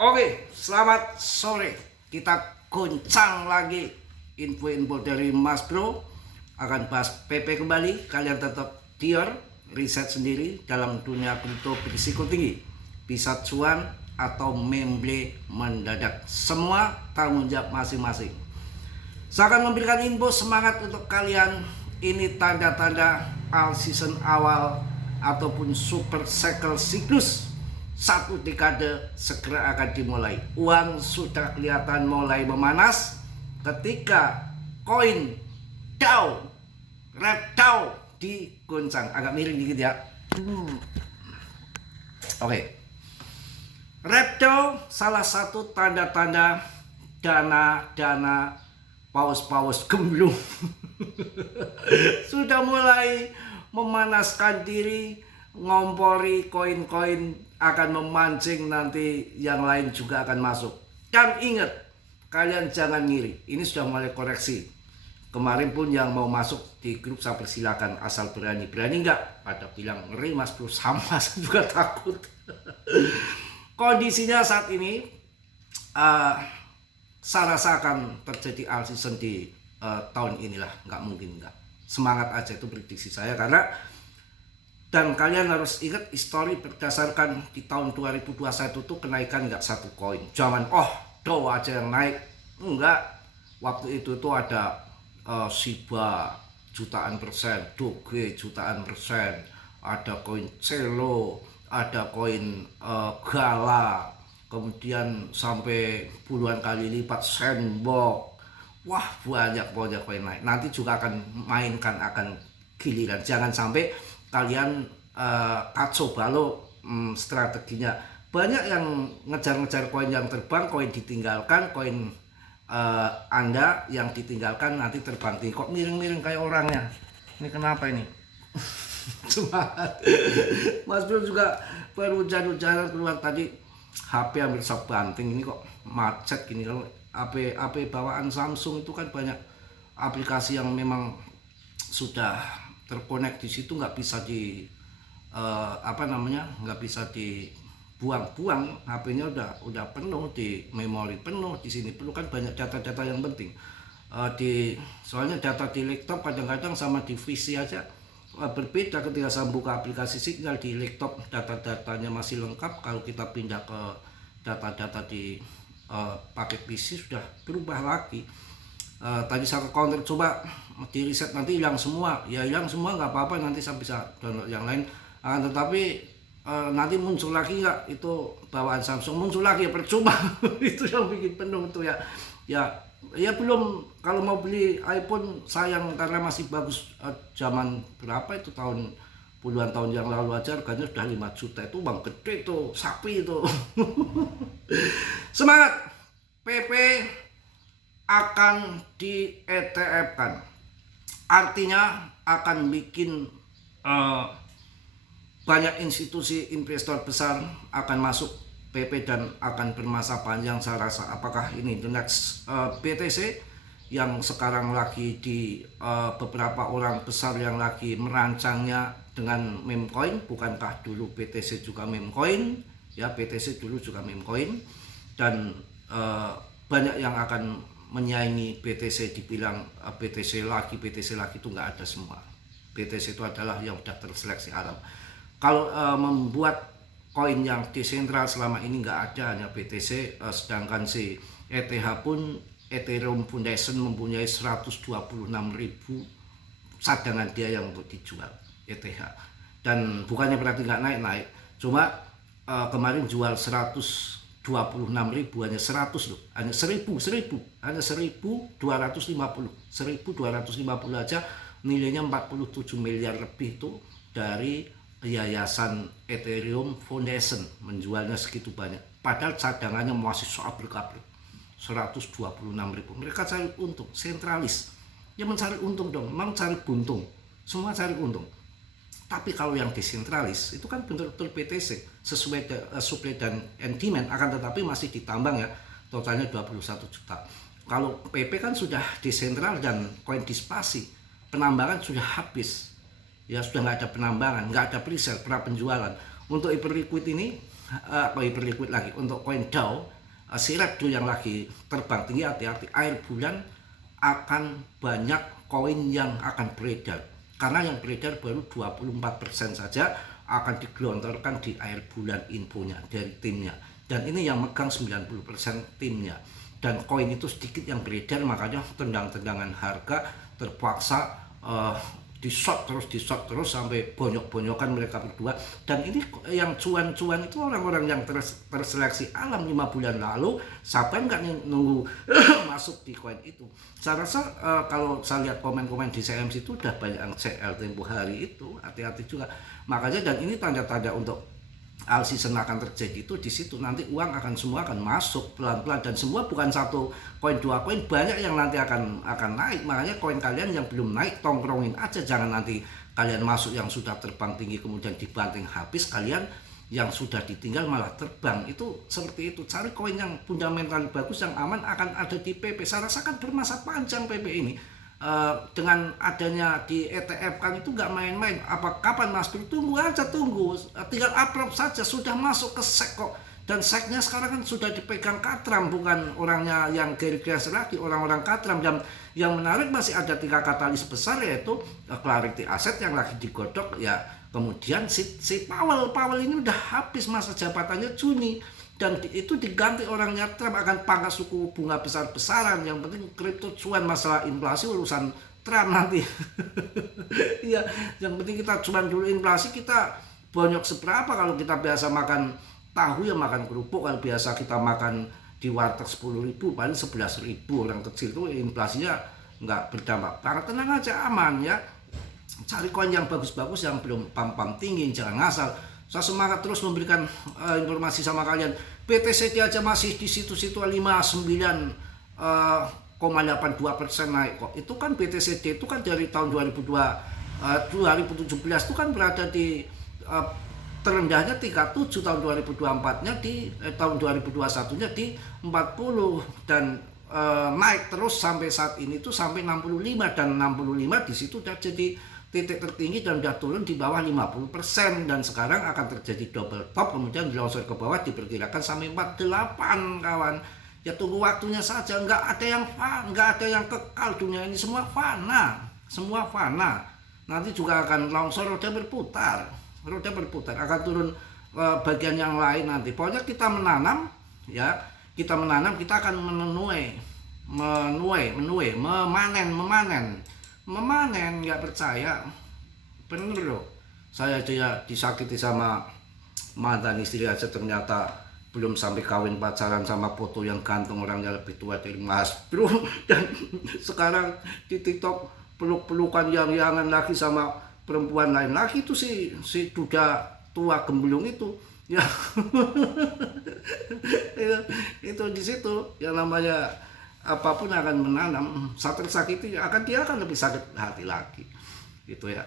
Oke, selamat sore. Kita goncang lagi info-info dari Mas Bro. Akan bahas PP kembali. Kalian tetap tier, riset sendiri dalam dunia kripto berisiko tinggi. Bisa cuan atau memble mendadak. Semua tanggung jawab masing-masing. Saya akan memberikan info semangat untuk kalian. Ini tanda-tanda all season awal ataupun super cycle siklus. Satu dekade segera akan dimulai. Uang sudah kelihatan mulai memanas ketika koin DAO, Red DAO digoncang. Agak miring dikit ya. Oke. Red DAO salah satu tanda-tanda dana paus-paus gemblung sudah mulai memanaskan diri, ngompori koin-koin akan memancing, nanti yang lain juga akan masuk. Dan ingat, kalian jangan ngiri, ini sudah mulai koreksi. Kemarin pun yang mau masuk di grup saya persilakan, asal berani enggak? Pada bilang ngeri Mas Bro, sama saya juga takut. Kondisinya saat ini saya rasa akan terjadi all season di tahun inilah, nggak mungkin enggak. Semangat aja, itu prediksi saya. Karena dan kalian harus ingat histori berdasarkan di tahun 2021 tuh kenaikan nggak satu koin. Jangan DAO aja yang naik. Enggak. Waktu itu tuh ada Shiba jutaan persen, Doge jutaan persen, ada koin Celo, ada koin Gala, kemudian sampai puluhan kali lipat Sandbox. Wah, banyak koin naik. Nanti juga akan mainkan, akan giliran. Jangan sampai kalian kacau balau strateginya. Banyak yang ngejar-ngejar koin yang terbang, koin ditinggalkan, koin Anda yang ditinggalkan nanti terbang. Kok miring-miring kayak orangnya? Ini kenapa ini? Semangat. Mas Bro juga baru hujan-hujanan keluar tadi, HP hampir sebanting. Ini kok macet gini. Kalau HP bawaan Samsung itu kan banyak aplikasi yang memang sudah terkonek di situ, nggak bisa nggak bisa dibuang-buang. HP-nya udah penuh, di memori penuh, di sini perlu kan banyak data-data yang penting. Soalnya data di laptop kadang-kadang sama di PC aja berbeda. Ketika saya buka aplikasi Signal di laptop, data-datanya masih lengkap. Kalau kita pindah ke data-data di pakai PC sudah berubah lagi. Tadi saya ke counter coba di riset, nanti hilang semua. Ya hilang semua nggak apa-apa, nanti saya bisa download yang lain. Tetapi nanti muncul lagi nggak itu bawaan Samsung, muncul lagi ya percuma. Itu yang bikin penuh tuh ya belum. Kalau mau beli iPhone sayang karena masih bagus. Zaman berapa itu, puluhan tahun yang lalu aja harganya sudah 5 juta. Itu uang gede tuh, sapi itu. Semangat. PP akan di ETF-kan, artinya akan bikin banyak institusi investor besar akan masuk PP dan akan bermasa panjang. Saya rasa apakah ini the next BTC yang sekarang lagi di beberapa orang besar yang lagi merancangnya dengan meme coin. Bukankah dulu BTC juga meme coin? Ya, BTC dulu juga meme coin, dan banyak yang akan menyaingi BTC. Dibilang BTC lagi itu nggak ada semua. BTC itu adalah yang sudah terseleksi alam. Kalau membuat koin yang desentral selama ini nggak ada, hanya BTC. Sedangkan si ETH pun, Ethereum Foundation, mempunyai 126.000 cadangan dia yang untuk dijual ETH. Dan bukannya berarti nggak naik, cuma kemarin jual 126.000, hanya 100 loh, hanya 1.250 aja nilainya 47 miliar lebih tuh dari yayasan Ethereum Foundation menjualnya segitu banyak, padahal cadangannya masih seabrek-abrek 126.000. Mereka cari untung, sentralis ya, mencari untung dong, memang cari buntung, semua cari untung. Tapi kalau yang desentralis itu kan betul-betul BTC sesuai supply dan demand, akan tetapi masih ditambang ya, totalnya 21 juta. Kalau PP kan sudah desentral dan koin dispasi, penambangan sudah habis. Ya sudah nggak ada penambangan, nggak ada presale, penjualan. Untuk hyperliquid ini hiperliquid lagi. Untuk koin Dow, si Ripple yang lagi terbang tinggi, hati-hati, akhir bulan akan banyak koin yang akan beredar, karena yang beredar baru 24% saja akan digelontorkan di akhir bulan infonya dari timnya, dan ini yang megang 90% timnya, dan koin itu sedikit yang beredar, makanya tendang-tendangan harga terpaksa di short terus sampai bonyok-bonyokan mereka berdua. Dan ini yang cuan-cuan itu orang-orang yang terseleksi alam 5 bulan lalu, siapa nggak nunggu masuk di koin itu. Saya rasa kalau saya lihat komen-komen di CMC itu udah banyak yang CL tempo hari itu, hati-hati juga. Makanya, dan ini tanda-tanda untuk all season akan terjadi itu di situ, nanti uang akan semua akan masuk pelan-pelan, dan semua bukan satu koin, 2 koin, banyak yang nanti akan naik. Makanya koin kalian yang belum naik tongkrongin aja, jangan nanti kalian masuk yang sudah terbang tinggi kemudian dibanting habis, kalian yang sudah ditinggal malah terbang. Itu seperti itu. Cari koin yang fundamental bagus, yang aman, akan ada di PP. Saya rasakan bermasa panjang PP ini. Dengan adanya di ETF kan itu nggak main-main. Kapan Mas Bro? Tunggu aja, tunggu, tinggal upload saja, sudah masuk ke SEC kok. Dan SEC-nya sekarang kan sudah dipegang Katram, bukan orangnya yang Gary Gensler lagi, orang-orang Katram. Dan yang menarik masih ada 3 katalis besar, yaitu Clarity Asset yang lagi digodok ya, kemudian si Powell ini udah habis masa jabatannya Juni, dan itu diganti orangnya Trump, akan pangkas suku bunga besar-besaran. Yang penting kripto cuan, masalah inflasi urusan Trump nanti. Iya, yang penting kita cuan dulu. Inflasi kita bonyok seberapa, kalau kita biasa makan tahu ya makan kerupuk, kalau biasa kita makan di warteg 10.000 paling 11.000, orang kecil tuh inflasinya nggak berdampak. Karena tenang aja, aman ya. Cari koin yang bagus-bagus, yang belum pam-pam tinggi, jangan ngasal. Saya semangat terus memberikan informasi sama kalian. BTCT aja masih di situ-situ 59,82% naik kok. Itu kan BTCT itu kan dari tahun 2017 itu kan berada di terendahnya 37, tahun 2024-nya di tahun 2021-nya di 40, dan naik terus sampai saat ini tuh sampai 65, dan 65 di situ udah jadi titik tertinggi dan udah turun di bawah 50%, dan sekarang akan terjadi double top, kemudian longsor ke bawah diperkirakan sampai 48, kawan. Ya tunggu waktunya saja, nggak ada yang kekal, dunia ini semua fana, nanti juga akan longsor, roda berputar, akan turun bagian yang lain nanti. Pokoknya kita menanam ya, kita akan memanen, nggak percaya, bener loh. Saya aja disakiti sama mantan istri aja, ternyata belum sampai kawin pacaran sama foto yang ganteng, orangnya lebih tua dari Mas Bro, dan sekarang di TikTok peluk-pelukan yang-yangan lagi sama perempuan lain lagi, itu si duda tua gemblung itu ya. itu di situ yang namanya apapun akan menanam. Saat tersakiti dia akan lebih sakit hati lagi, gitu ya.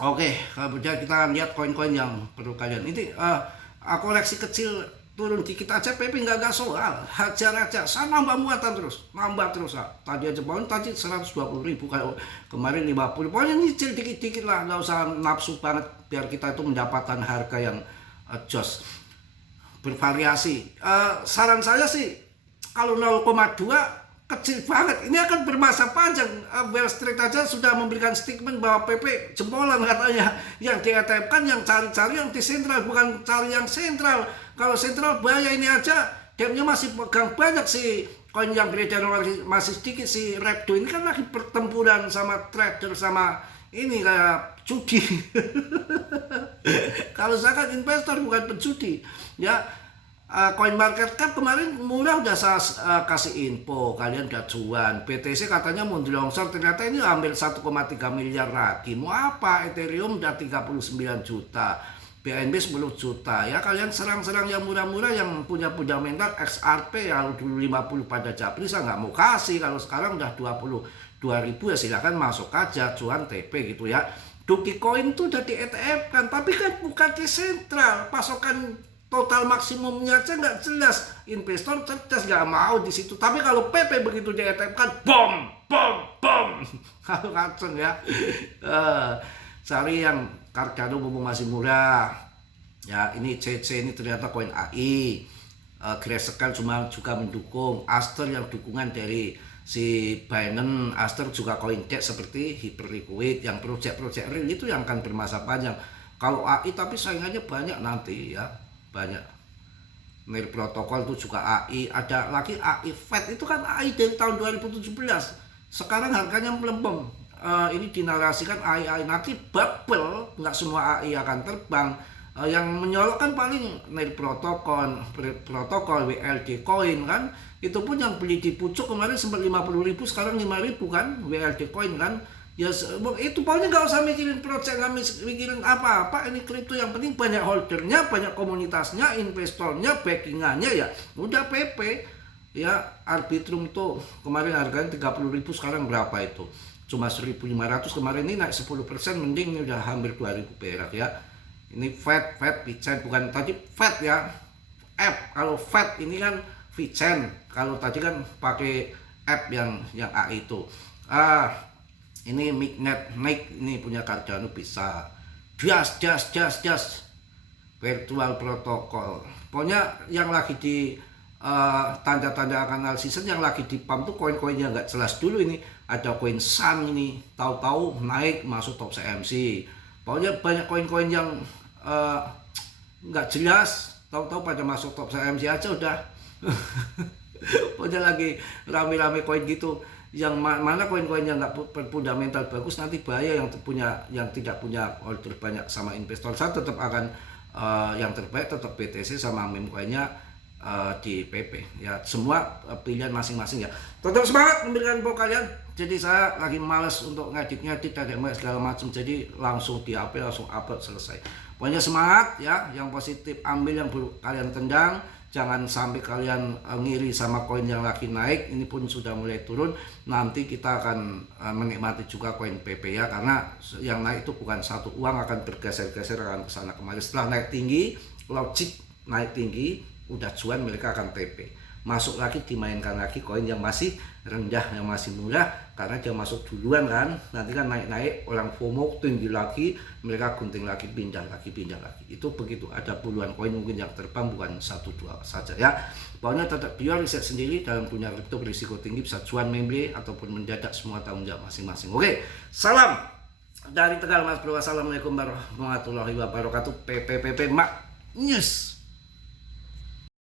Oke, kemudian kita akan lihat koin-koin yang perlu kalian. Ini koleksi kecil turun dikit aja, PP nggak soal, hajar aja. Saya nambah muatan terus. Tadi aja poin tadi 120.000, kalau kemarin 50. Pokoknya nyicil dikit-dikit lah, nggak usah nafsu banget, biar kita itu mendapatkan harga yang jos, bervariasi. Saran saya sih, kalau 0,2 kecil banget, ini akan bermasa panjang. Wall Street aja sudah memberikan statement bahwa PP jempolan katanya. Yang di ETF kan yang cari-cari yang di sentral, bukan cari yang sentral. Kalau sentral bahaya. Ini aja demnya masih pegang banyak, si koin yang beredar masih sedikit. Si Repdo ini kan lagi pertempuran sama trader, sama ini kayak judi. Kalau saya kan investor, bukan penjudi ya. Coin market cap kemarin murah, udah saya kasih info, kalian udah cuan. BTC katanya mau longsor, ternyata ini ambil 1,3 miliar lagi. Mau apa? Ethereum udah 39 juta, BNB 10 juta. Ya kalian serang-serang yang murah-murah, yang punya fundamental. XRP yang dulu 50 pada Japri saya nggak mau kasih, kalau sekarang udah 22.000 ya silakan masuk aja, cuan TP gitu ya. Dogecoin tuh udah di ETF kan, tapi kan bukan di sentral, pasokan total maksimumnya aja nggak jelas. Investor cerdas nggak mau di situ. Tapi kalau PP begitu di ETF kan bom. Kalau kacung ya. Cari yang Cardano mumpung masih murah. Ya, ini CC ini ternyata koin AI. Grayscale cuma juga mendukung. Aster yang dukungan dari si Binance. Aster juga koin DEX seperti Hyperliquid. Yang proyek-proyek real itu yang akan bermasa panjang. Kalau AI tapi saingannya banyak nanti ya, banyak. Mir protokol itu juga AI. Ada lagi AI Fed, itu kan AI dari tahun 2017. Sekarang harganya melempem. Ini dinarasikan AI nanti bubble, nggak semua AI akan terbang. Yang menyolok kan paling Nir protokol WLD coin kan, itu pun yang beli di pucuk kemarin sempat 50.000, sekarang 5.000 kan WLD coin kan. Ya itu pokoknya nggak usah mikirin project, nggak mikirin apa-apa, ini kripto yang penting banyak holdernya, banyak komunitasnya, investornya, backingannya, ya udah PP. Ya Arbitrum tuh kemarin harganya 30.000, sekarang berapa itu, cuma 1.500. kemarin ini naik 10%, mending udah hampir 2.000 perak ya. Ini Fed Vicen, bukan tadi Fed ya, app. Kalau Fed ini kan Vicen, kalau tadi kan pakai app yang AI itu. Ini Mignet naik, ini punya Cardano bisa jas virtual protokol. Pokoknya yang lagi di tanda-tanda analisis yang lagi di pump tuh koin-koin yang nggak jelas dulu. Ini ada koin Sun, ini tahu-tahu naik masuk top CMC. Pokoknya banyak koin-koin yang nggak jelas, tahu-tahu pada masuk top CMC aja udah. Pokoknya lagi rame-rame koin gitu. Yang mana koin-koin yang nggak fundamental bagus, nanti bahaya. Yang tidak punya order banyak sama investor. Saya tetap akan yang terbaik tetap BTC sama meme coinnya di PP ya. Semua pilihan masing-masing ya. Tetap semangat memberikan info kalian. Jadi saya lagi males untuk ngedit ada segala macam, jadi langsung upload selesai. Pokoknya semangat ya, yang positif ambil, yang buruk kalian tendang. Jangan sampai kalian ngiri sama koin yang lagi naik, ini pun sudah mulai turun. Nanti kita akan menikmati juga koin PP ya, karena yang naik itu bukan satu uang, akan bergeser-geser akan kesana kemari. Setelah naik tinggi, logik naik tinggi, udah cuan, mereka akan TP. Masuk lagi, dimainkan lagi koin yang masih rendah, yang masih murah, karena dia masuk duluan kan. Nanti kan naik-naik, orang FOMO tinggi lagi, mereka gunting lagi, pindah lagi. Itu begitu, ada puluhan koin mungkin yang terbang, bukan 1-2 saja ya. Pokoknya tetap biar riset sendiri dalam punya kripto berisiko tinggi, bisa cuan memble ataupun mendadak, semua tanggung jawab masing-masing. Oke, salam dari Tegal Mas Bro. Wassalamualaikum warahmatullahi wabarakatuh. PPPP Mak News.